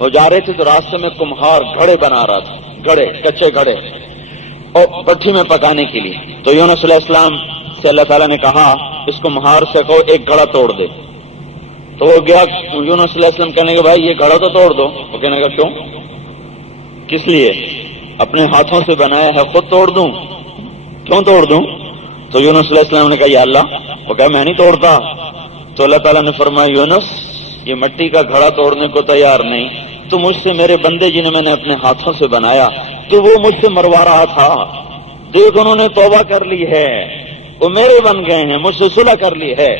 وہ جا رہے تھے تو راستے میں کمہار گھڑے بنا رہا تھا، گھڑے، کچے گھڑے، اور بھٹی میں پکانے کے لیے. تو یونس علیہ السلام سے اللہ تعالیٰ نے کہا اس کمہار سے کہو ایک گھڑا توڑ دے. تو وہ گیا، یونس علیہ السلام کہنے کہ بھائی یہ گھڑا تو توڑ دو. وہ کہنے کا کیوں، کس لیے؟ اپنے ہاتھوں سے بنایا ہے، خود توڑ دوں؟ کیوں توڑ دوں؟ تو یونس علیہ السلام نے کہا یا اللہ. وہ کہا میں نہیں توڑتا. تو اللہ تعالیٰ نے فرمایا یونس یہ مٹی کا گھڑا توڑنے کو تیار نہیں، تو مجھ سے میرے بندے جنہیں میں نے اپنے ہاتھوں سے بنایا تو وہ مجھ سے مروا رہا تھا، دیکھ انہوں نے توبہ کر لی ہے، وہ میرے بن گئے ہیں، مجھ سے صلح کر لی ہے.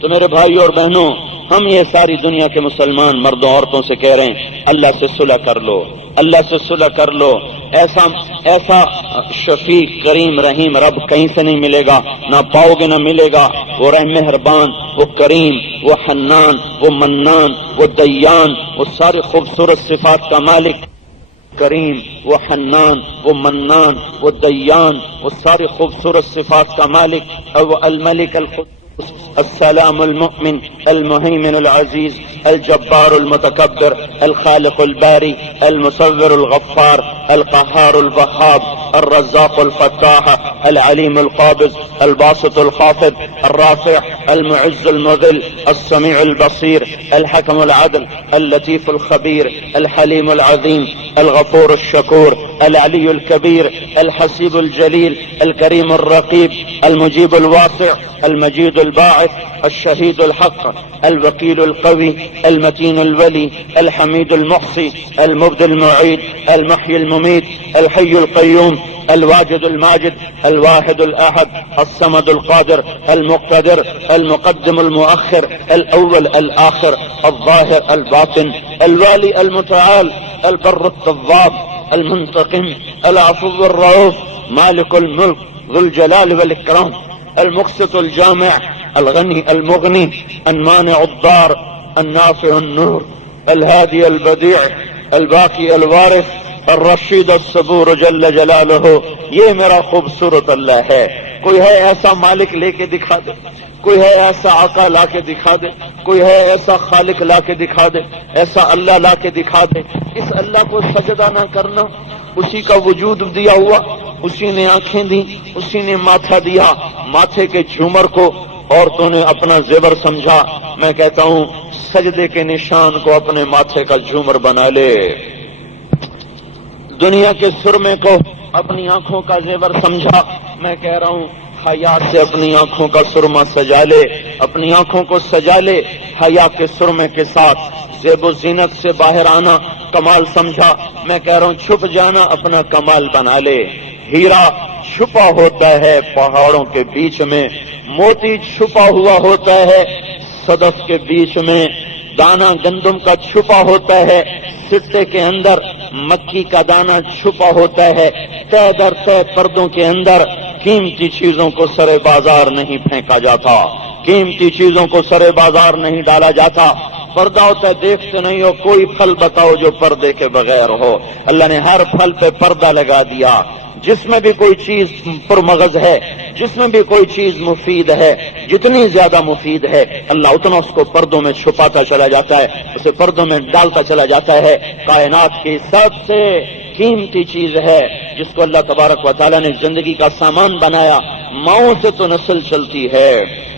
تو میرے بھائیوں اور بہنوں، ہم یہ ساری دنیا کے مسلمان مردوں عورتوں سے کہہ رہے ہیں اللہ سے صلح کر لو، اللہ سے صلح کر لو. ایسا شفیق کریم رحیم رب کہیں سے نہیں ملے گا، نہ پاؤ گے نہ ملے گا. وہ رحم مہربان، وہ کریم، وہ حنان، وہ منان، وہ دیان، وہ ساری خوبصورت صفات کا مالک. کریم، وہ حنان، وہ منان، وہ دیان، وہ ساری خوبصورت صفات کا مالک. وہ الملک القدوس السلام المؤمن المهيمن العزيز الجبار المتكبر الخالق الباري المصور الغفار القهار الوهاب الرزاق الفتاح العليم القابض الباسط الخافض الرافع المعز المذل السميع البصير الحكم العدل اللطيف الخبير الحليم العظيم الغفور الشكور العلي الكبير الحسيب الجليل الكريم الرقيب المجيب الواسع المجيد الباعث الشهيد الحق الوكيل القوي المتين الولي الحميد المحصي المبدي المعيد المحيي المميت الحي القيوم الواجد الماجد الواحد الأحد الصمد القادر المقتدر المقدم المؤخر الأول الآخر الظاهر الباطن الوالي المتعال البر التواب المنتقم العفو الرؤوف مالك الملك ذو الجلال والإكرام المقسط الجامع الغني المغني المانع الضار النافع النور الهادي البديع الباقي الوارث الرشید الصبور جل جلالہ. یہ میرا خوبصورت اللہ ہے. کوئی ہے ایسا مالک لے کے دکھا دے، کوئی ہے ایسا آقا لا کے دکھا دے، کوئی ہے ایسا خالق لا کے دکھا دے، ایسا اللہ لا کے دکھا دے. اس اللہ کو سجدہ نہ کرنا، اسی کا وجود دیا ہوا، اسی نے آنکھیں دی، اسی نے ماتھا دیا. ماتھے کے جھومر کو عورتوں نے اپنا زیور سمجھا. میں کہتا ہوں سجدے کے نشان کو اپنے ماتھے کا جھومر بنا لے. دنیا کے سرمے کو اپنی آنکھوں کا زیور سمجھا. میں کہہ رہا ہوں حیا سے اپنی آنکھوں کا سرما سجا لے، اپنی آنکھوں کو سجا لے. حیا کے سرمے کے ساتھ زیب و زینت سے باہر آنا کمال سمجھا. میں کہہ رہا ہوں چھپ جانا اپنا کمال بنا لے. ہیرا چھپا ہوتا ہے پہاڑوں کے بیچ میں، موتی چھپا ہوا ہوتا ہے صدف کے بیچ میں، دانا گندم کا چھپا ہوتا ہے سٹے کے اندر، مکی کا دانہ چھپا ہوتا ہے. طے در طے پردوں کے اندر قیمتی چیزوں کو سرے بازار نہیں پھینکا جاتا، قیمتی چیزوں کو سرے بازار نہیں ڈالا جاتا. پردہ ہوتا ہے، دیکھتے نہیں ہو کوئی پھل بتاؤ جو پردے کے بغیر ہو. اللہ نے ہر پھل پہ پردہ لگا دیا. جس میں بھی کوئی چیز پرمغز ہے، جس میں بھی کوئی چیز مفید ہے، جتنی زیادہ مفید ہے اللہ اتنا اس کو پردوں میں چھپاتا چلا جاتا ہے، اسے پردوں میں ڈالتا چلا جاتا ہے. کائنات کی سب سے قیمتی چیز ہے جس کو اللہ تبارک و تعالیٰ نے زندگی کا سامان بنایا. ماؤں سے تو نسل چلتی ہے،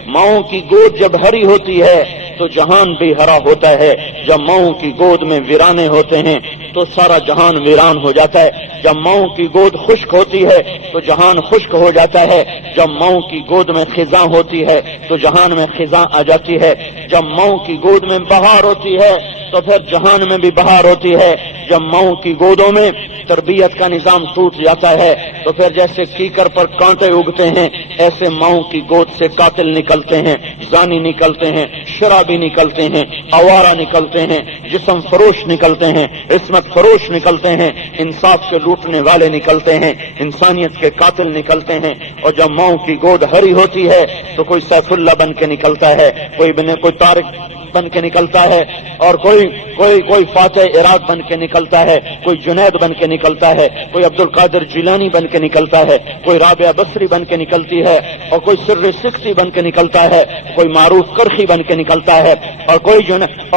ماؤں کی گود جب ہری ہوتی ہے تو جہان بھی ہرا ہوتا ہے. جب ماؤں کی گود میں ویرانے ہوتے ہیں تو سارا جہان ویران ہو جاتا ہے. جب ماؤں کی گود خشک ہوتی ہے تو جہان خشک ہو جاتا ہے. جب ماؤں کی گود میں خزاں ہوتی ہے تو جہان میں خزاں آ جاتی ہے. جب ماؤں کی گود میں بہار ہوتی ہے تو پھر جہان میں بھی بہار ہوتی ہے. جب ماؤں کی گودوں میں تربیت کا نظام ٹوٹ جاتا ہے تو پھر جیسے کیکر پر کانٹے اگتے ہیں ایسے ماؤں کی گود سے قاتل نکلتے ہیں، زانی نکلتے ہیں، شرابی نکلتے ہیں، آوارہ نکلتے ہیں، جسم فروش نکلتے ہیں، عصمت فروش نکلتے ہیں، انصاف کے لوٹنے والے نکلتے ہیں، انسانیت کے قاتل نکلتے ہیں. اور جب ماؤں کی گود ہری ہوتی ہے تو کوئی سیف اللہ بن کے نکلتا ہے، کوئی طارق بن کے نکلتا ہے، اور کوئی فاتح عراق بن کے نکلتا ہے، کوئی جنید بن کے نکلتا ہے، کوئی عبد القادر جیلانی بن کے نکلتا ہے، کوئی رابعہ بصری بن کے نکلتی ہے، اور کوئی سر سکسی بن کے نکلتا ہے، کوئی معروف کرخی بن کے نکلتا ہے، اور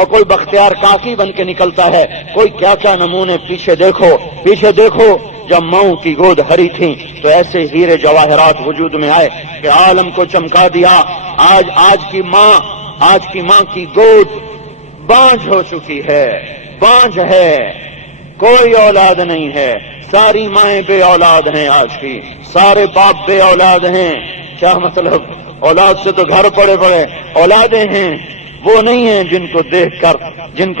کوئی بختیار کاکی بن کے نکلتا ہے، کوئی کیا کیا نمونے. پیچھے دیکھو جب ماؤں کی گود ہری تھی تو ایسے ہیرے جواہرات وجود میں آئے کہ عالم کو چمکا دیا. آج کی ماں کی گود بانجھ ہو چکی ہے، بانجھ ہے، کوئی اولاد نہیں ہے. ساری مائیں بے اولاد ہیں، آج کی سارے باپ بے اولاد ہیں. کیا مطلب؟ اولاد سے تو گھر پڑے اولادیں ہیں وہ نہیں ہیں جن کو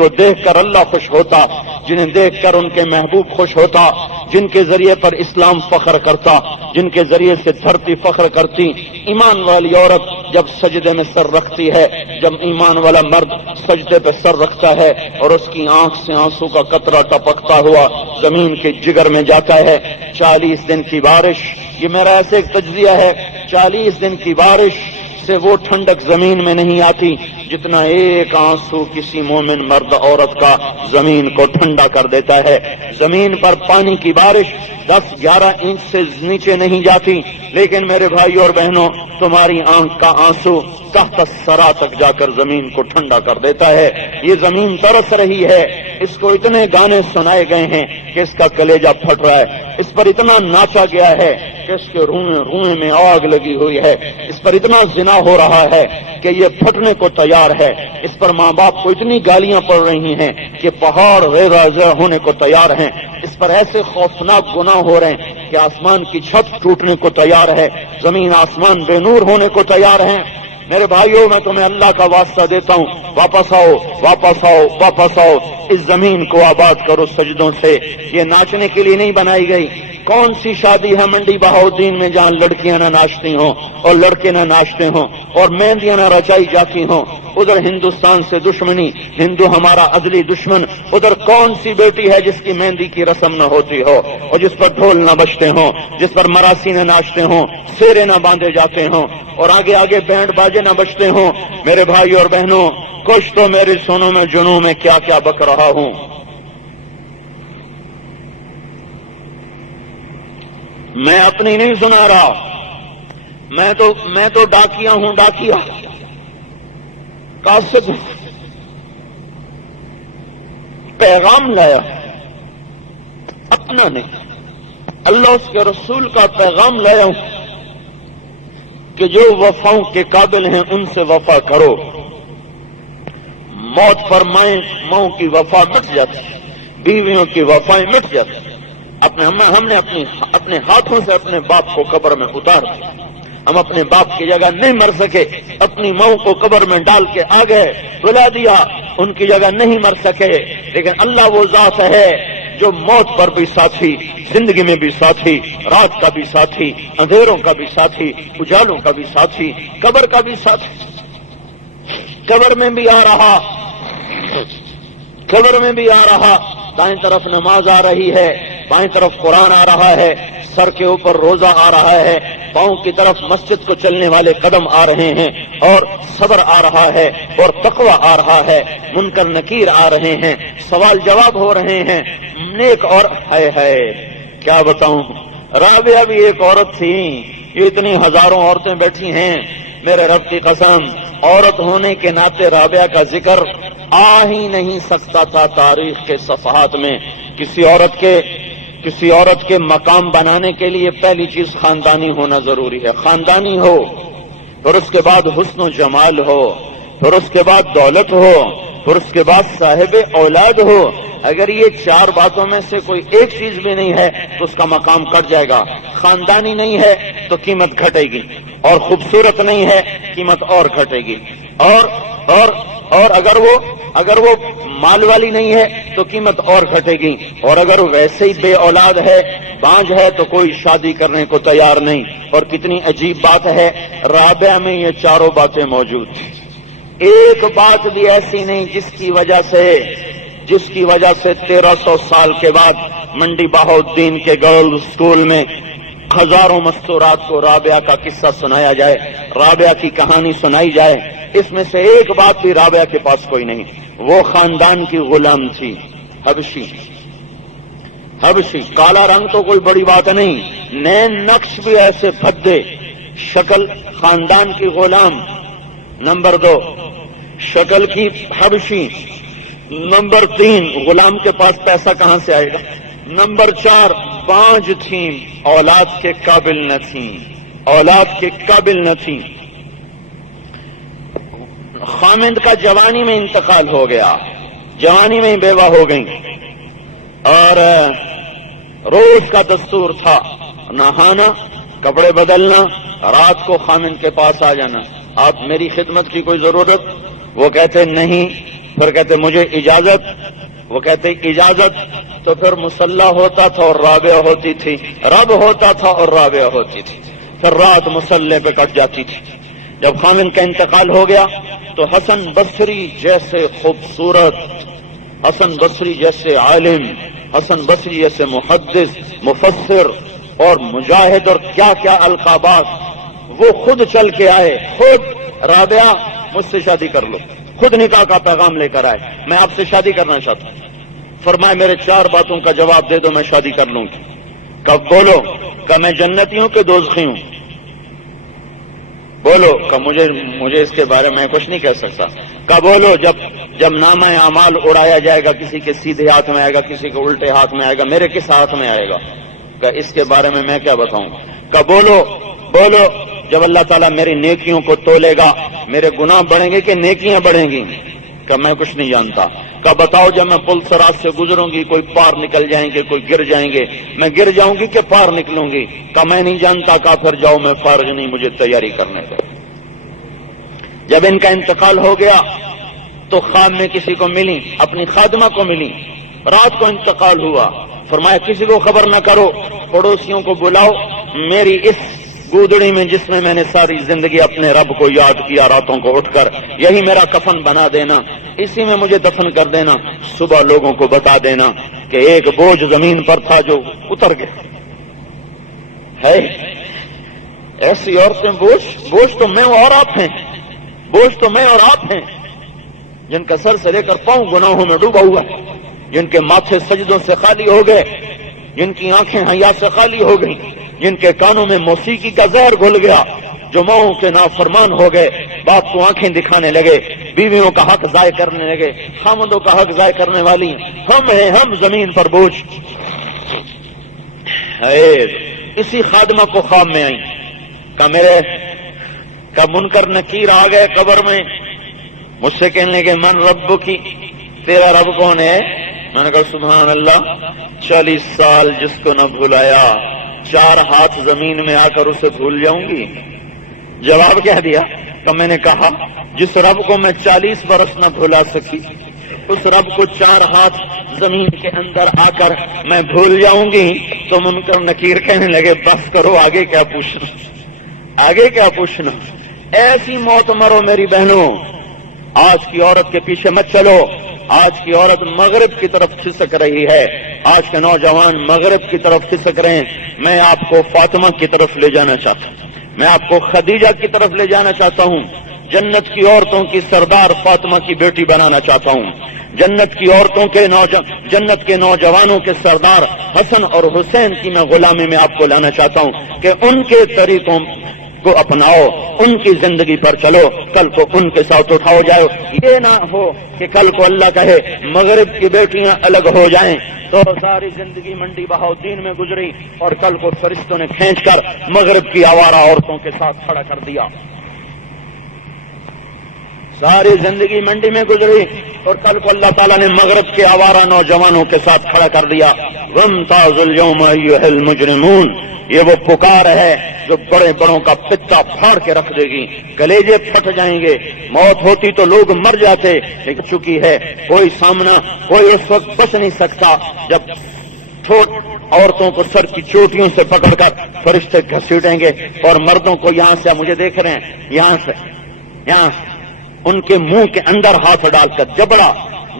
دیکھ کر اللہ خوش ہوتا، جنہیں دیکھ کر ان کے محبوب خوش ہوتا، جن کے ذریعے پر اسلام فخر کرتا، جن کے ذریعے سے دھرتی فخر کرتی. ایمان والی عورت جب سجدے میں سر رکھتی ہے، جب ایمان والا مرد سجدے پہ سر رکھتا ہے اور اس کی آنکھ سے آنسو کا قطرہ ٹپکتا ہوا زمین کے جگر میں جاتا ہے. 40 دن کی بارش، یہ میرا ایسے ایک تجزیہ ہے، 40 دن کی بارش سے وہ ٹھنڈک زمین میں نہیں آتی جتنا ایک آنسو کسی مومن مرد عورت کا زمین کو ٹھنڈا کر دیتا ہے. زمین پر پانی کی بارش 10-11 انچ سے نیچے نہیں جاتی، لیکن میرے بھائی اور بہنوں، تمہاری آنکھ کا آنسو تحت الثری تک جا کر زمین کو ٹھنڈا کر دیتا ہے. یہ زمین ترس رہی ہے، اس کو اتنے گانے سنائے گئے ہیں کہ اس کا کلیجہ پھٹ رہا ہے، اس پر اتنا ناچا گیا ہے کہ اس کے روئیں میں آگ لگی ہوئی ہے، اس پر اتنا زنا ہو رہا ہے کہ یہ پھٹنے کو تیار ہے. اس پر ماں باپ کو اتنی گالیاں پڑ رہی ہیں کہ پہاڑ ریزہ ہونے کو تیار ہیں. اس پر ایسے خوفناک گناہ ہو رہے ہیں کہ آسمان کی چھت ٹوٹنے کو تیار ہے، زمین آسمان بے نور ہونے کو تیار ہیں. میرے بھائیوں، میں تمہیں اللہ کا واسطہ دیتا ہوں، واپس آؤ، اس زمین کو آباد کرو سجدوں سے. یہ ناچنے کے لیے نہیں بنائی گئی. کون سی شادی ہے منڈی بہاؤدین میں جہاں لڑکیاں نہ ناچتی ہوں اور لڑکے نہ ناچتے ہوں اور مہندیاں نہ رچائی جاتی ہوں؟ ادھر ہندوستان سے دشمنی، ہندو ہمارا ازلی دشمن. ادھر کون سی بیٹی ہے جس کی مہندی کی رسم نہ ہوتی ہو اور جس پر ڈھول نہ بجتے ہوں، جس پر مراسی نہ ناچتے ہوں، سیرے نہ باندھے جاتے ہوں اور آگے بینڈ باجے نہ بجتے ہوں؟ میرے بھائی اور بہنوں، کچھ تو میری سنوں میں جنوں میں کیا کیا بک رہا ہوں. میں اپنی نہیں سنا رہا، میں تو ڈاکیا ہوں، ڈاکیا قاصد پیغام لایا، اپنا نہیں، اللہ اس کے رسول کا پیغام لایا ہوں کہ جو وفاؤں کے قابل ہیں ان سے وفا کرو. موت پر ماؤں کی وفا مٹ جاتی، بیویوں کی وفائیں مٹ جاتی. ہم نے اپنے ہاتھوں سے اپنے باپ کو قبر میں اتار دیا. ہم اپنے باپ کی جگہ نہیں مر سکے، اپنی ماؤں کو قبر میں ڈال کے آ گئے، رلا دیا، ان کی جگہ نہیں مر سکے. لیکن اللہ وہ ذات ہے جو موت پر بھی ساتھی، زندگی میں بھی ساتھی، رات کا بھی ساتھی، اندھیروں کا بھی ساتھی، اجالوں کا بھی ساتھی، قبر کا بھی ساتھی. قبر میں بھی آ رہا، دائیں طرف نماز آ رہی ہے، بائیں طرف قرآن آ رہا ہے، سر کے اوپر روزہ آ رہا ہے، پاؤں کی طرف مسجد کو چلنے والے قدم آ رہے ہیں، اور صبر آ رہا ہے، اور تقوی آ رہا ہے، منکر نکیر آ رہے ہیں، سوال جواب ہو رہے ہیں. نیک اور ہے کیا بتاؤں، رابعہ بھی ایک عورت تھی. یہ اتنی ہزاروں عورتیں بیٹھی ہیں، میرے رب کی قسم، عورت ہونے کے ناطے رابعہ کا ذکر آ ہی نہیں سکتا تھا تاریخ کے صفحات میں. کسی عورت کے مقام بنانے کے لیے پہلی چیز خاندانی ہونا ضروری ہے. خاندانی ہو، پھر اس کے بعد حسن و جمال ہو، پھر اس کے بعد دولت ہو، پھر اس کے بعد صاحب اولاد ہو. اگر یہ 4 باتوں میں سے کوئی ایک چیز بھی نہیں ہے تو اس کا مقام کٹ جائے گا. خاندانی نہیں ہے تو قیمت گھٹے گی، اور خوبصورت نہیں ہے قیمت اور گھٹے گی، اور اگر وہ مال والی نہیں ہے تو قیمت اور گھٹے گی، اور اگر ویسے ہی بے اولاد ہے، بانجھ ہے، تو کوئی شادی کرنے کو تیار نہیں. اور کتنی عجیب بات ہے، رابعہ میں یہ 4 باتیں موجود تھیں. ایک بات بھی ایسی نہیں جس کی وجہ سے 1300 سال کے بعد منڈی بہاؤدین کے گرل اسکول میں ہزاروں مستورات کو رابعہ کا قصہ سنایا جائے، رابعہ کی کہانی سنائی جائے، اس میں سے ایک بات بھی رابعہ کے پاس کوئی نہیں۔ وہ خاندان کی غلام تھی، حبشی، کالا رنگ تو کوئی بڑی بات نہیں، نین نقش بھی ایسے بھدے، شکل خاندان کی غلام، نمبر 2 شکل کی حبشی، نمبر 3 غلام کے پاس پیسہ کہاں سے آئے گا، نمبر 4 5 تھیں، اولاد کے قابل نہ تھیں، خامند کا جوانی میں انتقال ہو گیا، جوانی میں ہی بیوہ ہو گئی، اور روز کا دستور تھا نہانا، کپڑے بدلنا، رات کو خامند کے پاس آ جانا، آپ میری خدمت کی کوئی ضرورت؟ وہ کہتے نہیں، پھر کہتے مجھے اجازت، وہ کہتے اجازت، تو پھر مصلح ہوتا تھا اور رابعہ ہوتی تھی، رب ہوتا تھا اور رابعہ ہوتی تھی، پھر رات مصلح پہ کٹ جاتی تھی۔ جب خامند کا انتقال ہو گیا تو حسن بصری جیسے خوبصورت، حسن بصری جیسے عالم، حسن بصری جیسے محدث، مفسر اور مجاہد اور کیا کیا القابات، وہ خود چل کے آئے، خود رابعہ مجھ سے شادی کر لو، خود نکاح کا پیغام لے کر آئے، میں آپ سے شادی کرنا چاہتا ہوں، فرمائے میرے 4 باتوں کا جواب دے دو میں شادی کر لوں گی۔ کب بولو کہ میں جنتی ہوں کہ دوزخی ہوں، بولو کہ مجھے اس کے بارے میں کچھ نہیں کہہ سکتا، کب بولو جب نامہ اعمال اڑایا جائے گا، کسی کے سیدھے ہاتھ میں آئے گا، کسی کے الٹے ہاتھ میں آئے گا، میرے کس ہاتھ میں آئے گا، کہ اس کے بارے میں کیا بتاؤں، کب بولو جب اللہ تعالیٰ میری نیکیوں کو تولے گا، میرے گناہ بڑھیں گے کہ نیکیاں بڑھیں گی، کہ میں کچھ نہیں جانتا، کہ بتاؤ جب میں پل سرات سے گزروں گی کوئی پار نکل جائیں گے، کوئی گر جائیں گے، میں گر جاؤں گی کہ پار نکلوں گی، کہ میں نہیں جانتا، کہ پھر جاؤ میں فارغ نہیں، مجھے تیاری کرنے دو۔ جب ان کا انتقال ہو گیا تو خواب میں کسی کو ملی، اپنی خادمہ کو ملی، رات کو انتقال ہوا، فرمایا کسی کو خبر نہ کرو، پڑوسیوں کو بلاؤ، میری اس گودڑی میں جس میں میں نے ساری زندگی اپنے رب کو یاد کیا راتوں کو اٹھ کر، یہی میرا کفن بنا دینا، اسی میں مجھے دفن کر دینا، صبح لوگوں کو بتا دینا کہ ایک بوجھ زمین پر تھا جو اتر گیا ہے۔ ایسی عورتیں بوجھ تو میں اور آپ ہیں، بوجھ تو میں اور آپ ہیں، جن کا سر سے لے کر پاؤں گناہوں میں ڈوبا ہوا ہے، جن کے ماتھے سجدوں سے خالی ہو گئے، جن کی آنکھیں حیا سے خالی ہو گئیں، جن کے کانوں میں موسیقی کا زہر گھل گیا، جو ماؤں کے نافرمان ہو گئے، باپ کو آنکھیں دکھانے لگے، بیویوں کا حق ضائع کرنے لگے، خامدوں کا حق ضائع کرنے والی ہم ہیں، ہم زمین پر بوجھ۔ اسی خادمہ کو خواب میں آئی کہ منکر نکیر آ گئے قبر میں، مجھ سے کہنے لگے من رب کی، تیرا رب کون ہے؟ میں نے کہا سبحان اللہ، 40 سال جس کو نہ بھلایا، 4 ہاتھ زمین میں آ کر اسے بھول جاؤں گی؟ جواب کیا دیا کہ میں نے کہا جس رب کو میں 40 برس نہ بھلا سکی، اس رب کو 4 ہاتھ زمین کے اندر آ کر میں بھول جاؤں گی؟ تو منکر نکیر کہنے لگے بس کرو، آگے کیا پوچھنا، آگے کیا پوچھنا، ایسی موت مرو میری بہنوں۔ آج کی عورت کے پیچھے مت چلو، آج کی عورت مغرب کی طرف کھسک رہی ہے، آج کے نوجوان مغرب کی طرف کھسک رہے ہیں۔ میں آپ کو فاطمہ کی طرف لے جانا چاہتا ہوں، میں آپ کو خدیجہ کی طرف لے جانا چاہتا ہوں، جنت کی عورتوں کی سردار فاطمہ کی بیٹی بنانا چاہتا ہوں، جنت کی عورتوں کے جنت کے نوجوانوں کے سردار حسن اور حسین کی میں غلامی میں آپ کو لانا چاہتا ہوں کہ ان کے طریقوں کو اپناؤ، ان کی زندگی پر چلو، کل کو ان کے ساتھ اٹھاؤ جاؤ۔ یہ نہ ہو کہ کل کو اللہ کہے مغرب کی بیٹیاں الگ ہو جائیں تو ساری زندگی منڈی بہاؤدین میں گزری اور کل کو فرشتوں نے کھینچ کر مغرب کی آوارہ عورتوں کے ساتھ کھڑا کر دیا، ساری زندگی منڈی میں گزری اور کل کو اللہ تعالیٰ نے مغرب کے آوارہ نوجوانوں کے ساتھ کھڑا کر دیا۔ وَامْتَازُوا الْيَوْمَ أَيُّهَا الْمُجْرِمُونَ، یہ وہ پکار ہے جو بڑے بڑوں کا پتا پھاڑ کے رکھ دے گی، کلیجے پھٹ جائیں گے۔ موت ہوتی تو لوگ مر جاتے، لیکن چکی ہے کوئی سامنا، کوئی اس وقت بچ نہیں سکتا جب عورتوں کو سر کی چوٹیوں سے پکڑ کر فرشتے گھسیٹیں گے اور مردوں کو یہاں سے، مجھے دیکھ رہے ہیں یہاں سے ان کے منہ کے اندر ہاتھ ڈال کر جبڑا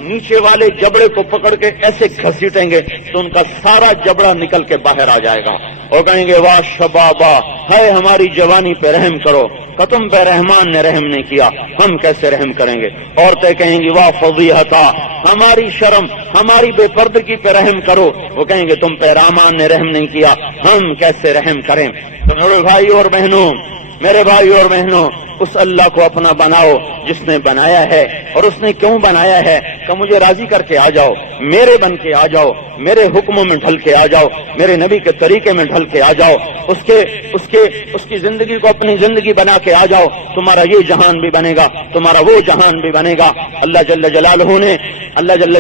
نیچے والے جبڑے کو پکڑ کے ایسے گھسیٹیں گے تو ان کا سارا جبڑا نکل کے باہر آ جائے گا اور کہیں گے واہ شبابا، ہے ہماری جوانی پہ رحم کرو، تم پہ رحمان نے رحم نہیں کیا، ہم کیسے رحم کریں گے؟ عورتیں کہیں گی واہ فضیحتا، ہماری شرم، ہماری بے پردگی پہ رحم کرو، وہ کہیں گے تم پہ رحمان نے رحم نہیں کیا، ہم کیسے رحم کریں؟ تو میرے بھائی اور بہنوں، میرے بھائی اور بہنوں، اس اللہ کو اپنا بناؤ جس نے بنایا ہے، اور اس نے کیوں بنایا ہے کہ مجھے راضی کر کے آ جاؤ، میرے بن کے آ جاؤ، میرے حکموں میں ڈھل کے آ جاؤ، میرے نبی کے طریقے میں ڈھل کے آ جاؤ، اس کی زندگی کو اپنی زندگی بنا کے آ جاؤ، تمہارا یہ جہان بھی بنے گا، تمہارا وہ جہان بھی بنے گا۔ اللہ جل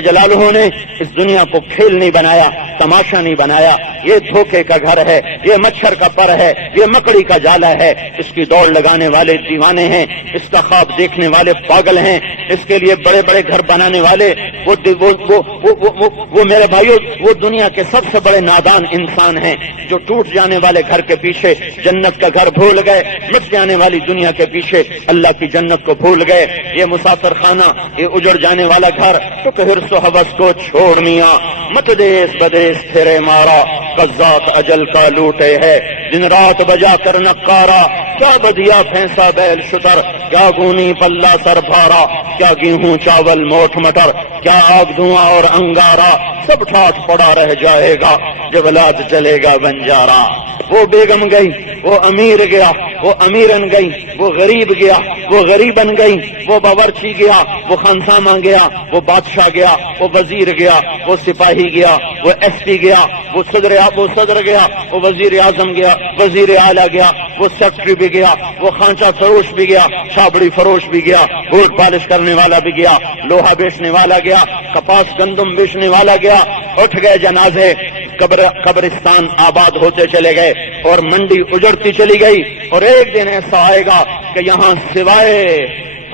جلالہ نے اس دنیا کو کھیل نہیں بنایا، تماشا نہیں بنایا، یہ دھوکے کا گھر ہے، یہ مچھر کا پر ہے، یہ مکڑی کا جالا ہے، اس کی دوڑ لگانے والے دیوانے ہیں، اس کا خواب دیکھنے والے پاگل ہیں، اس کے لیے بڑے بڑے گھر بنانے والے وہ میرے بھائیوں وہ دنیا کے سب سے بڑے نادان انسان ہیں جو ٹوٹ جانے والے گھر کے پیچھے جنت کا گھر بھول گئے، مٹ جانے والی دنیا کے پیچھے اللہ کی جنت کو بھول گئے۔ یہ مسافر خانہ، یہ اجڑ جانے والا گھر، تو حرص و ہوس کو چھوڑ میاں، مت دیس بدیس پھرے مارا، قضات اجل کا لوٹے ہے، دن رات بجا کر نقارا، کیا بدیا بھینسا بیل شتر، کیا گونی پلہ سر بھارا، کیا گیہوں چاول موٹ مٹر، کیا آگ دھواں اور انگارا، سب ٹھاٹ پڑا رہ جائے گا جب لاد چلے گا بنجارا۔ وہ بیگم گئی، وہ امیر گیا، وہ امیرن گئی، وہ غریب گیا، وہ غریبن گئی، وہ باورچی گیا، وہ خانسامہ گیا، وہ بادشاہ گیا، وہ وزیر گیا، وہ سپاہی گیا، وہ ایس پی گیا، وہ صدر گیا، وہ وزیر اعظم گیا، وزیر اعلیٰ گیا، وہ سیکٹری بھی گیا، وہ خانچہ فروش بھی گیا، چھابڑی فروش بھی گیا، بوٹ پالش کرنے والا بھی گیا، لوہا بیچنے والا گیا، کپاس گندم بیچنے والا گیا، اٹھ گئے جنازے، قبرستان آباد ہوتے چلے گئے اور منڈی اجڑتی چلی گئی، اور ایک دن ایسا آئے گا کہ یہاں سوائے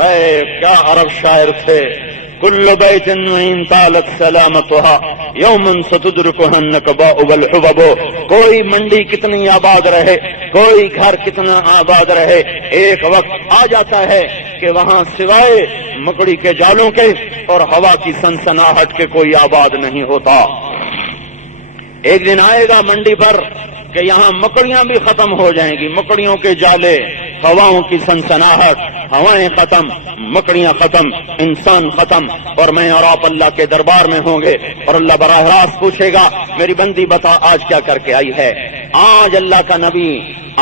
ہے کیا عرب شاعر تھے، کل بیت وإن طالت سلامتها یوما ستدرکها النکباء والحبب، کوئی منڈی کتنی آباد رہے، کوئی گھر کتنا آباد رہے، ایک وقت آ جاتا ہے کہ وہاں سوائے مکڑی کے جالوں کے اور ہوا کی سنسناہٹ کے کوئی آباد نہیں ہوتا۔ ایک دن آئے گا منڈی پر کہ یہاں مکڑیاں بھی ختم ہو جائیں گی، مکڑیوں کے جالے، ہواؤں کی سنسناہٹ، ہوائیں ختم، مکڑیاں ختم، انسان ختم، اور میں اور آپ اللہ کے دربار میں ہوں گے، اور اللہ براہ راست پوچھے گا میری بندی بتا آج کیا کر کے آئی ہے؟ آج اللہ کا نبی،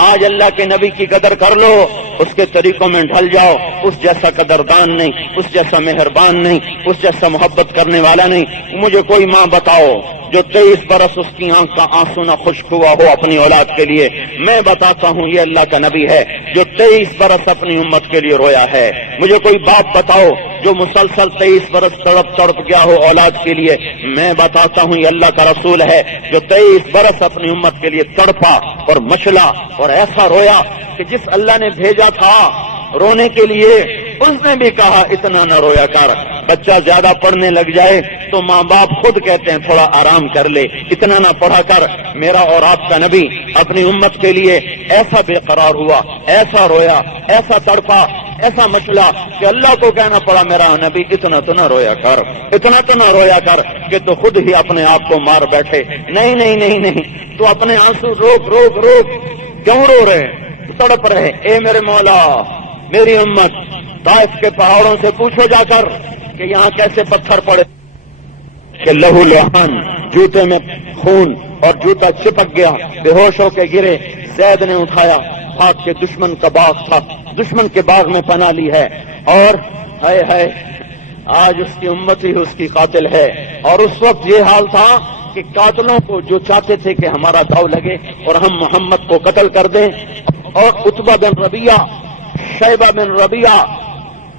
آج اللہ کے نبی کی قدر کر لو، اس کے طریقوں میں ڈھل جاؤ، اس جیسا قدردان نہیں، اس جیسا مہربان نہیں، اس جیسا محبت کرنے والا نہیں۔ مجھے کوئی ماں بتاؤ جو 23 برس اس کی آنکھ کا آنسو نہ خشک ہوا ہو اپنی اولاد کے لیے۔ میں بتاتا ہوں یہ اللہ کا نبی ہے جو 23 برس اپنی امت کے لیے رویا ہے۔ مجھے کوئی باپ بتاؤ جو مسلسل 23 برس تڑپ گیا ہو اولاد کے لیے۔ میں بتاتا ہوں یہ اللہ کا رسول ہے جو 23 برس اپنی امت کے لیے تڑپا اور مچلا اور ایسا رویا کہ جس اللہ نے بھیجا تھا رونے کے لیے اس نے بھی کہا اتنا نہ رویا کر، بچہ زیادہ پڑھنے لگ جائے تو ماں باپ خود کہتے ہیں تھوڑا آرام کر لے، اتنا نہ پڑھا کر۔ میرا اور آپ کا نبی اپنی امت کے لیے ایسا بے قرار ہوا، ایسا رویا، ایسا تڑپا، ایسا مچلا کہ اللہ کو کہنا پڑا میرا نبی اتنا تو نہ رویا کر، اتنا تو نہ رویا کر کہ تو خود ہی اپنے آپ کو مار بیٹھے۔ نہیں نہیں نہیں نہیں، تو اپنے آنسو روک روک روک، کیوں رو رہے تڑپ رہے؟ اے میرے مولا، میری امت، طائف کے پہاڑوں سے پوچھو جا کر کہ یہاں کیسے پتھر پڑے کہ لہو لہان، جوتے میں خون اور جوتا چپک گیا، بے ہوش ہو کے گرے۔ زید نے اٹھایا، بھاگ کے دشمن کا باغ تھا، دشمن کے باغ میں پناہ لی ہے، اور ہائے ہائے آج اس کی امت ہی اس کی قاتل ہے۔ اور اس وقت یہ حال تھا کہ قاتلوں کو جو چاہتے تھے کہ ہمارا داؤ لگے اور ہم محمد کو قتل کر دیں، اور عتبہ بن ربیعہ، شیبہ بن ربیعہ،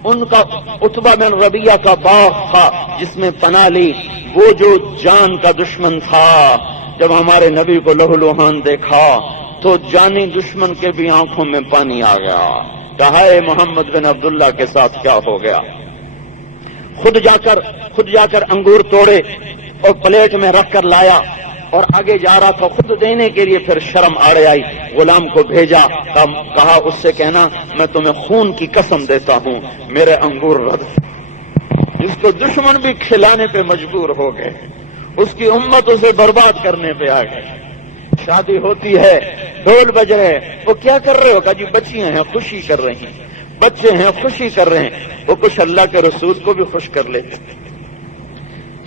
ان کا عتبہ بن ربیعہ کا باغ تھا جس میں پناہ لی۔ وہ جو جان کا دشمن تھا جب ہمارے نبی کو لہو لہان دیکھا تو جانی دشمن کے بھی آنکھوں میں پانی آ گیا، کہا اے محمد بن عبداللہ کے ساتھ کیا ہو گیا؟ خود جا کر انگور توڑے اور پلیٹ میں رکھ کر لایا اور آگے جا رہا تھا خود دینے کے لیے، پھر شرم آڑے آئی، غلام کو بھیجا، کہا اس سے کہنا میں تمہیں خون کی قسم دیتا ہوں میرے انگور رد جس کو دشمن بھی کھلانے پہ مجبور ہو گئے، اس کی امت اسے برباد کرنے پہ آ گئی۔ شادی ہوتی ہے، ڈھول بج رہے، وہ کیا کر رہے ہو؟ کہا جی بچیاں ہیں خوشی کر رہی ہیں، بچے ہیں خوشی کر رہے ہیں۔ وہ کچھ اللہ کے رسول کو بھی خوش کر لیتے۔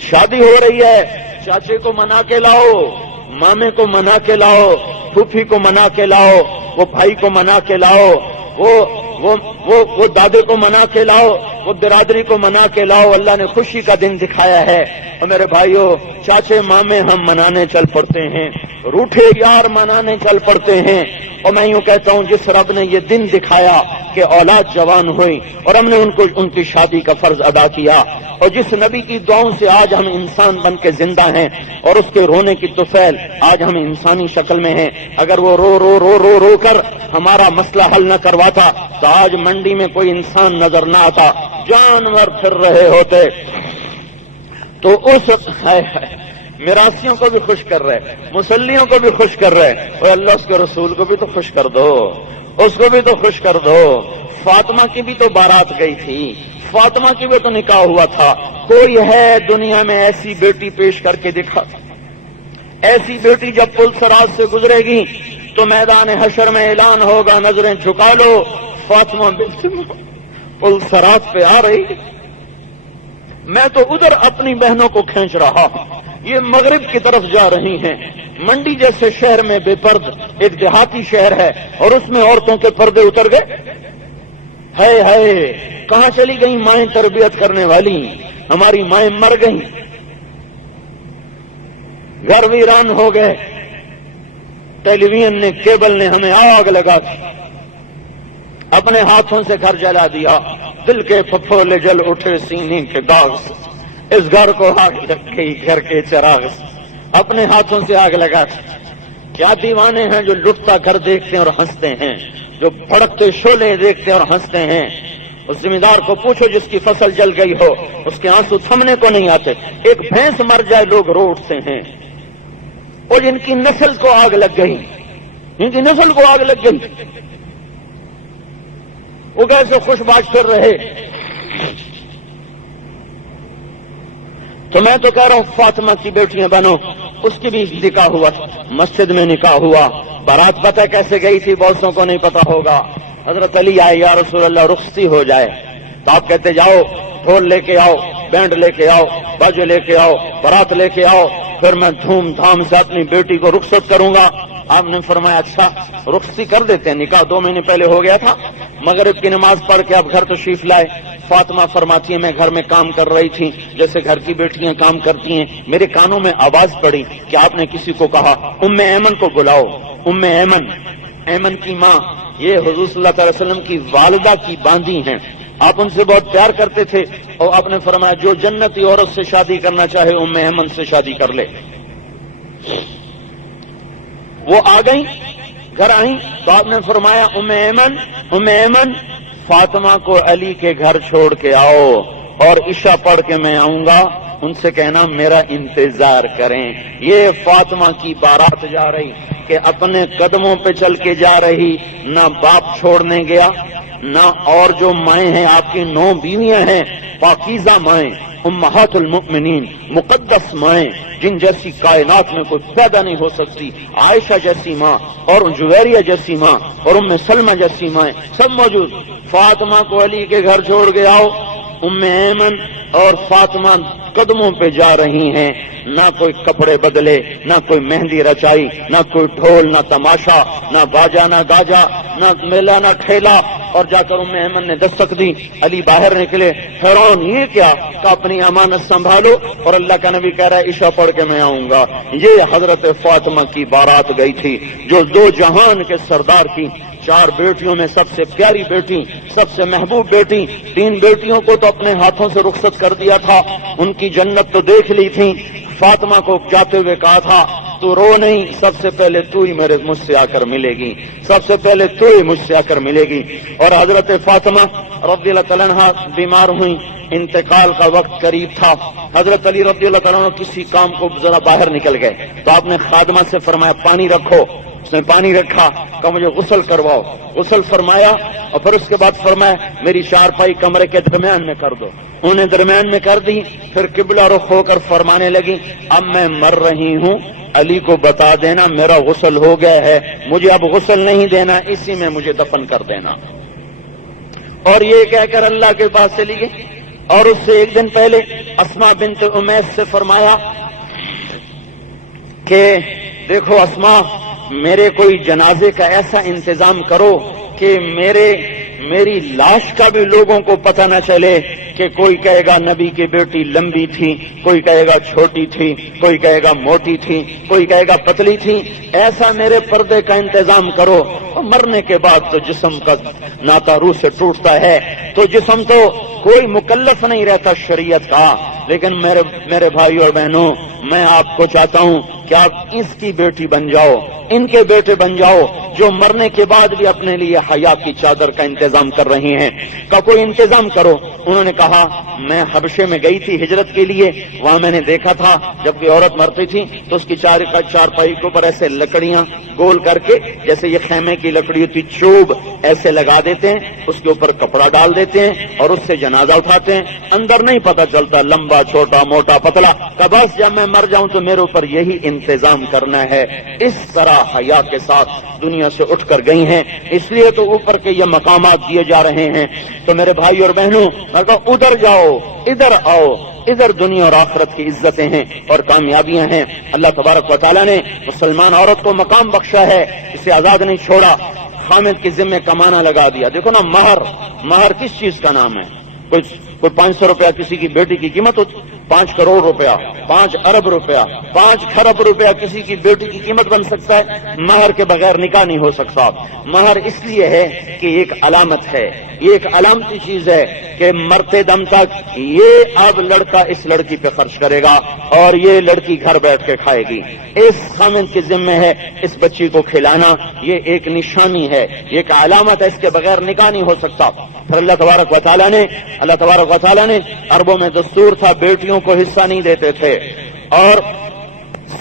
شادی ہو رہی ہے، چاچے کو منا کے لاؤ، مامے کو منا کے لاؤ، پھوپھی کو منا کے لاؤ، وہ بھائی کو منا کے لاؤ، وہ دادے کو منا کے لاؤ، وہ برادری کو منا کے لاؤ۔ اللہ نے خوشی کا دن دکھایا ہے۔ اور میرے بھائیوں، چاچے مامے ہم منانے چل پڑتے ہیں، روٹھے یار منانے چل پڑتے ہیں۔ اور میں یوں کہتا ہوں، جس رب نے یہ دن دکھایا کہ اولاد جوان ہوئی اور ہم نے ان کی شادی کا فرض ادا کیا، اور جس نبی کی دعاؤں سے آج ہم انسان بن کے زندہ ہیں، اور اس کے رونے کی طفیل آج ہم انسانی شکل میں ہیں، اگر وہ رو رو رو رو رو کر ہمارا مسئلہ حل نہ کرواتا تو آج منڈی میں کوئی انسان نظر نہ آتا، جانور پھر رہے ہوتے۔ تو اس میراثیوں کو بھی خوش کر رہے، مسلیوں کو بھی خوش کر رہے، اور اللہ اس کے رسول کو بھی تو خوش کر دو، اس کو بھی تو خوش کر دو۔ فاطمہ کی بھی تو بارات گئی تھی، فاطمہ کی بھی تو نکاح ہوا تھا۔ کوئی ہے دنیا میں ایسی بیٹی پیش کر کے دکھا؟ ایسی بیٹی جب پل صراط سے گزرے گی تو میدان حشر میں اعلان ہوگا، نظریں جھکا لو، فاطمہ بنت پل صراط پہ آ رہی۔ میں تو ادھر اپنی بہنوں کو کھینچ رہا، یہ مغرب کی طرف جا رہی ہیں۔ منڈی جیسے شہر میں بے پرد ایک دیہاتی شہر ہے، اور اس میں عورتوں کے پردے اتر گئے۔ ہے کہاں چلی گئی مائیں تربیت کرنے والی؟ ہماری مائیں مر گئیں، گھر ویران ہو گئے، ٹیلی ویژن نے، کیبل نے ہمیں آگ لگا دی، اپنے ہاتھوں سے گھر جلا دیا، دل کے پھپھولے جل اٹھے سینے کے داغ سے، اس گھر کو آگ لگ گئی گھر کے چراغ سے، اپنے ہاتھوں سے آگ لگا دی۔ کیا دیوانے ہیں جو لٹتا گھر دیکھتے ہیں اور ہنستے ہیں، جو بھڑکتے شعلے دیکھتے ہیں اور ہنستے ہیں۔ اس ذمہ دار کو پوچھو جس کی فصل جل گئی ہو، اس کے آنسو تھمنے کو نہیں آتے، ایک بھینس مر جائے لوگ رو اٹھتے ہیں۔ اور جن کی نسل کو آگ لگ گئی، جن کی نسل کو آگ لگ گئی، وہ کیسے خوش باش کر رہے۔ تو میں تو کہہ رہا ہوں فاطمہ کی بیٹیاں بنو، اس کی بھی نکاح ہوا، مسجد میں نکاح ہوا، بارات پتہ کیسے گئی تھی بولسوں کو نہیں پتا ہوگا۔ حضرت علی آئے، یا رسول اللہ رخصتی ہو جائے، تو آپ کہتے جاؤ ڈھول لے کے آؤ، بینڈ لے کے آؤ، باجے لے کے آؤ، بارات لے کے آؤ، پھر میں دھوم دھام سے اپنی بیٹی کو رخصت کروں گا۔ آپ نے فرمایا اچھا رخصتی کر دیتے ہیں، نکاح 2 مہینے پہلے ہو گیا تھا، مغرب کی نماز پڑھ کے اب گھر تشریف لائے۔ فاطمہ فرماتی ہے میں گھر میں کام کر رہی تھی جیسے گھر کی بیٹیاں کام کرتی ہیں، میرے کانوں میں آواز پڑی کہ آپ نے کسی کو کہا ام ایمن کو بلاؤ۔ ام ایمن، ایمن کی ماں، یہ حضور صلی اللہ علیہ وسلم کی والدہ کی باندی ہیں، آپ ان سے بہت پیار کرتے تھے، اور آپ نے فرمایا جو جنتی عورت سے شادی کرنا چاہے ام ایمن سے شادی کر لے۔ وہ آ گئیں، گھر آئیں تو آپ نے فرمایا ام ایمن فاطمہ کو علی کے گھر چھوڑ کے آؤ، اور عشاء پڑھ کے میں آؤں گا، ان سے کہنا میرا انتظار کریں۔ یہ فاطمہ کی بارات جا رہی کہ اپنے قدموں پہ چل کے جا رہی، نہ باپ چھوڑنے گیا، نہ اور جو مائیں ہیں آپ کی 9 بیویاں ہیں، پاکیزہ مائیں، امہات المؤمنین، مقدس مائیں، جن جیسی کائنات میں کوئی پیدا نہیں ہو سکتی، عائشہ جیسی ماں اور جویریہ جیسی ماں اور ام سلمہ جیسی مائیں سب موجود۔ فاطمہ کو علی کے گھر چھوڑ کے آؤ۔ ام ایمن اور فاطمہ قدموں پہ جا رہی ہیں، نہ کوئی کپڑے بدلے، نہ کوئی مہندی رچائی، نہ کوئی ڈھول، نہ تماشا، نہ باجا، نہ گاجا، نہ میلہ، نہ ٹھیلا، اور جا کر ام ایمن نے دستک دی، علی باہر نکلے، حیران یہ کیا کہ اپنی امانت سنبھالو، اور اللہ کا نبی کہہ رہا ہے عشاء پڑھ کے میں آؤں گا۔ یہ حضرت فاطمہ کی بارات گئی تھی، جو 2 جہان کے سردار کی 4 بیٹیوں میں سب سے پیاری بیٹی، سب سے محبوب بیٹی، 3 بیٹیوں کو تو اپنے ہاتھوں سے رخصت کر دیا تھا، ان کی جنت تو دیکھ لی تھی۔ فاطمہ کو جاتے ہوئے کہا تھا تو رو نہیں، سب سے پہلے تو ہی مجھ سے آ کر ملے گی، سب سے پہلے تو ہی مجھ سے آ کر ملے گی۔ اور حضرت فاطمہ رضی اللہ تعالیٰ عنہا بیمار ہوئی، انتقال کا وقت قریب تھا، حضرت علی رضی اللہ تعالیٰ عنہ کسی کام کو ذرا باہر نکل گئے، تو آپ نے خادمہ سے فرمایا پانی رکھو، اس نے پانی رکھا، کہا مجھے غسل کرواؤ، غسل فرمایا، اور پھر اس کے بعد فرمایا میری چارپائی کمرے کے درمیان میں کر دو۔ انہیں درمیان میں کر دی، پھر قبلہ رخ ہو کر فرمانے لگی اب میں مر رہی ہوں، علی کو بتا دینا میرا غسل ہو گیا ہے، مجھے اب غسل نہیں دینا، اسی میں مجھے دفن کر دینا۔ اور یہ کہہ کر اللہ کے پاس چلی گئی۔ اور اس سے ایک دن پہلے اسماء بنت امیس سے فرمایا کہ دیکھو اسماء، میرے کوئی جنازے کا ایسا انتظام کرو کہ میری لاش کا بھی لوگوں کو پتہ نہ چلے کہ کوئی کہے گا نبی کی بیٹی لمبی تھی، کوئی کہے گا چھوٹی تھی، کوئی کہے گا موٹی تھی، کوئی کہے گا پتلی تھی، ایسا میرے پردے کا انتظام کرو۔ اور مرنے کے بعد تو جسم کا ناتا روح سے ٹوٹتا ہے، تو جسم تو کوئی مکلف نہیں رہتا شریعت کا، لیکن میرے بھائی اور بہنوں، میں آپ کو چاہتا ہوں کہ آپ اس کی بیٹی بن جاؤ، ان کے بیٹے بن جاؤ، جو مرنے کے بعد بھی اپنے لیے حیا کی چادر کا انتظام کر رہی ہیں، کا کوئی انتظام کرو۔ انہوں نے کہا میں حبشے میں گئی تھی ہجرت کے لیے، وہاں میں نے دیکھا تھا جب کوئی عورت مرتی تھی تو اس کی چارپائی کے اوپر ایسے لکڑیاں گول کر کے، جیسے یہ خیمے کی لکڑی ہوتی چوب، ایسے لگا دیتے ہیں، اس کے اوپر کپڑا ڈال دیتے ہیں اور اس سے جنازہ اٹھاتے ہیں، اندر نہیں پتہ چلتا لمبا چھوٹا موٹا پتلا، کہ بس جب میں مر جاؤں تو میرے اوپر یہی انتظام کرنا ہے۔ اس طرح حیا کے ساتھ دنیا سے اٹھ کر گئی ہیں، اس لیے تو اوپر کے یہ مقامات دیے جا رہے ہیں۔ تو میرے بھائی اور بہنوں، میں کہا ادھر جاؤ، ادھر آؤ، ادھر دنیا اور آخرت کی عزتیں ہیں اور کامیابیاں ہیں۔ اللہ تبارک و تعالیٰ نے مسلمان عورت کو مقام بخشا ہے، اسے آزاد نہیں چھوڑا، خامد کے ذمے کمانا لگا دیا۔ دیکھو نا، مہر کس چیز کا نام ہے؟ کوئی 500 روپیہ کسی کی بیٹی کی قیمت ہوتی، 5 کروڑ روپیہ، 5 ارب روپیہ، 5 خرب روپیہ کسی کی بیٹی کی قیمت بن سکتا ہے؟ مہر کے بغیر نکاح نہیں ہو سکتا۔ مہر اس لیے ہے کہ ایک علامت ہے، یہ ایک علامتی چیز ہے کہ مرتے دم تک یہ اب لڑکا اس لڑکی پہ خرچ کرے گا اور یہ لڑکی گھر بیٹھ کے کھائے گی۔ اس خامد کے ذمے ہے اس بچی کو کھلانا، یہ ایک نشانی ہے، یہ ایک علامت ہے، اس کے بغیر نکاح نہیں ہو سکتا۔ پھر اللہ تبارک و تعالیٰ نے عربوں میں دستور تھا، بیٹیوں کو حصہ نہیں دیتے تھے اور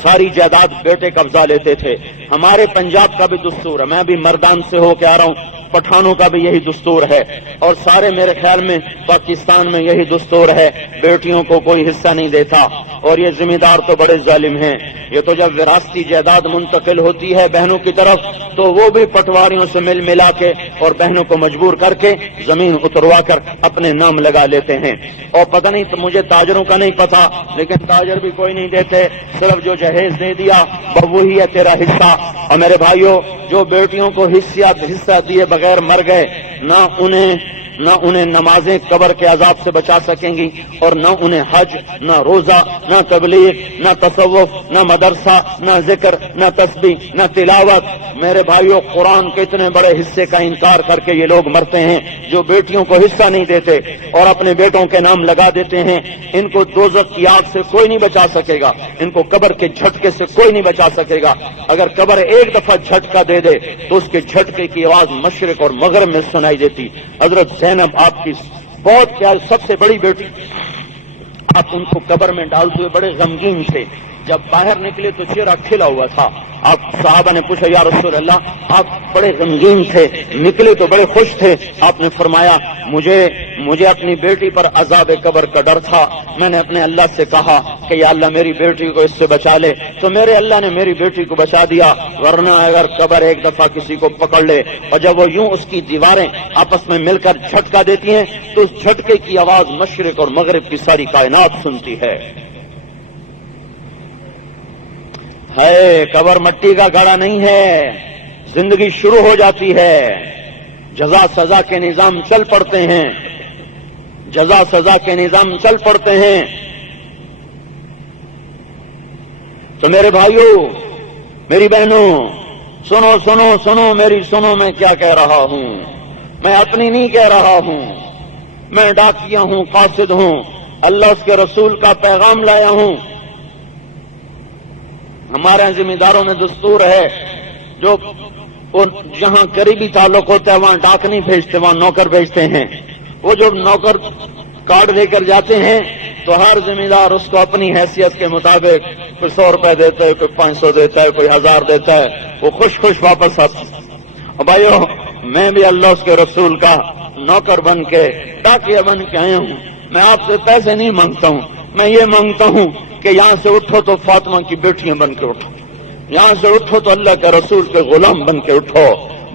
ساری جائیداد بیٹے قبضہ لیتے تھے۔ ہمارے پنجاب کا بھی دستور ہے، میں بھی مردان سے ہو کے آ رہا ہوں، پٹھانوں کا بھی یہی دستور ہے، اور سارے میرے خیال میں پاکستان میں یہی دستور ہے، بیٹیوں کو کوئی حصہ نہیں دیتا۔ اور یہ ذمہ دار تو بڑے ظالم ہیں، یہ تو جب وراثتی جائیداد منتقل ہوتی ہے بہنوں کی طرف تو وہ بھی پٹواریوں سے ملا کے اور بہنوں کو مجبور کر کے زمین اتروا کر اپنے نام لگا لیتے ہیں۔ اور پتہ نہیں، تو مجھے تاجروں کا نہیں پتا، لیکن تاجر بھی کوئی نہیں دیتے، صرف جو جہیز دے دیا وہی ہے تیرا حصہ۔ اور میرے بھائیوں، جو بیٹیوں کو حصہ دیے بغیر مر گئے، نہ انہیں نمازیں قبر کے عذاب سے بچا سکیں گی، اور نہ انہیں حج، نہ روزہ، نہ تبلیغ، نہ تصوف، نہ مدرسہ، نہ ذکر، نہ تسبیح، نہ تلاوت۔ میرے بھائیوں، قرآن کے اتنے بڑے حصے کا انکار کر کے یہ لوگ مرتے ہیں جو بیٹیوں کو حصہ نہیں دیتے اور اپنے بیٹوں کے نام لگا دیتے ہیں۔ ان کو دوزخ کی آگ سے کوئی نہیں بچا سکے گا، ان کو قبر کے جھٹکے سے کوئی نہیں بچا سکے گا۔ اگر قبر ایک دفعہ جھٹکا دے دے تو اس کے جھٹکے کی آواز مشرق اور مغرب میں سنائی دیتی۔ حضرت زینب آپ کی بہت پیاری سب سے بڑی بیٹی، آپ ان کو قبر میں ڈالتے ہوئے بڑے غمگین تھے۔ جب باہر نکلے تو چہرہ کھلا ہوا تھا۔ آپ صحابہ نے پوچھا یا رسول اللہ، آپ بڑے غمگین تھے، نکلے تو بڑے خوش تھے۔ آپ نے فرمایا مجھے اپنی بیٹی پر عذاب قبر کا ڈر تھا، میں نے اپنے اللہ سے کہا کہ یا اللہ میری بیٹی کو اس سے بچا لے، تو میرے اللہ نے میری بیٹی کو بچا دیا، ورنہ اگر قبر ایک دفعہ کسی کو پکڑ لے اور جب وہ یوں اس کی دیواریں آپس میں مل کر جھٹکا دیتی ہیں تو اس جھٹکے کی آواز مشرق اور مغرب کی ساری کائنات سنتی ہے۔ قبر مٹی کا گھڑا نہیں ہے، زندگی شروع ہو جاتی ہے، جزا سزا کے نظام چل پڑتے ہیں، جزا سزا کے نظام چل پڑتے ہیں۔ تو میرے بھائیوں، میری بہنوں، سنو سنو سنو میری سنو، میں کیا کہہ رہا ہوں، میں اپنی نہیں کہہ رہا ہوں، میں ڈاکیا ہوں، قاصد ہوں، اللہ اس کے رسول کا پیغام لایا ہوں۔ ہمارے ذمہ داروں میں دستور ہے، جو جہاں قریبی تعلق ہوتا ہے وہاں ڈاک نہیں بھیجتے، وہاں نوکر بھیجتے ہیں۔ وہ جو نوکر کارڈ لے کر جاتے ہیں تو ہر ذمہ دار اس کو اپنی حیثیت کے مطابق کوئی 100 روپے دیتا ہے، کوئی 500 دیتا ہے، کوئی 1000 دیتا ہے، وہ خوش خوش واپس آتا ہے۔ بھائیو، میں بھی اللہ اس کے رسول کا نوکر بن کے، ڈاکیا بن کے آیا ہوں، میں آپ سے پیسے نہیں مانگتا ہوں، میں یہ مانگتا ہوں کہ یہاں سے اٹھو تو فاطمہ کی بیٹیاں بن کے اٹھو، یہاں سے اٹھو تو اللہ کے رسول کے غلام بن کے اٹھو،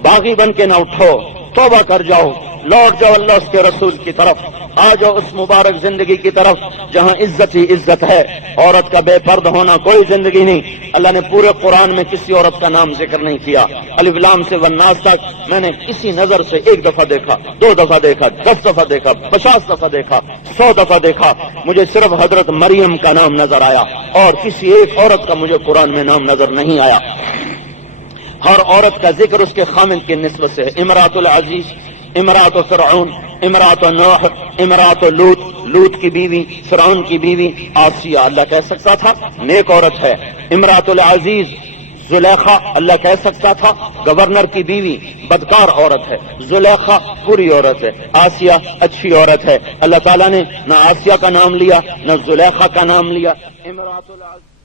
باغی بن کے نہ اٹھو، توبہ کر جاؤ، لوٹ جاؤ اللہ اس کے رسول کی طرف، آ جاؤ اس مبارک زندگی کی طرف جہاں عزت ہی عزت ہے، عورت کا بے پرد ہونا کوئی زندگی نہیں۔ اللہ نے پورے قرآن میں کسی عورت کا نام ذکر نہیں کیا، الف لام سے والناس تک میں نے کسی نظر سے 1 دفعہ دیکھا، 2 دفعہ دیکھا، 10 دفعہ دیکھا، 50 دفعہ دیکھا، 100 دفعہ دیکھا، مجھے صرف حضرت مریم کا نام نظر آیا اور کسی ایک عورت کا مجھے قرآن میں نام نظر نہیں آیا۔ ہر عورت کا ذکر اس کے خامند کی نسبت سے، امرات العزیز، امرات فرعون، امرات نوح، امرات لوط، لوط کی بیوی، فرعون کی بیوی آسیہ، اللہ کہہ سکتا تھا نیک عورت ہے۔ امرات العزیز زلیخا، اللہ کہہ سکتا تھا گورنر کی بیوی بدکار عورت ہے، زلیخا بری عورت ہے، آسیہ اچھی عورت ہے۔ اللہ تعالیٰ نے نہ آسیہ کا نام لیا نہ زلیخا کا نام لیا۔ امرات العزیز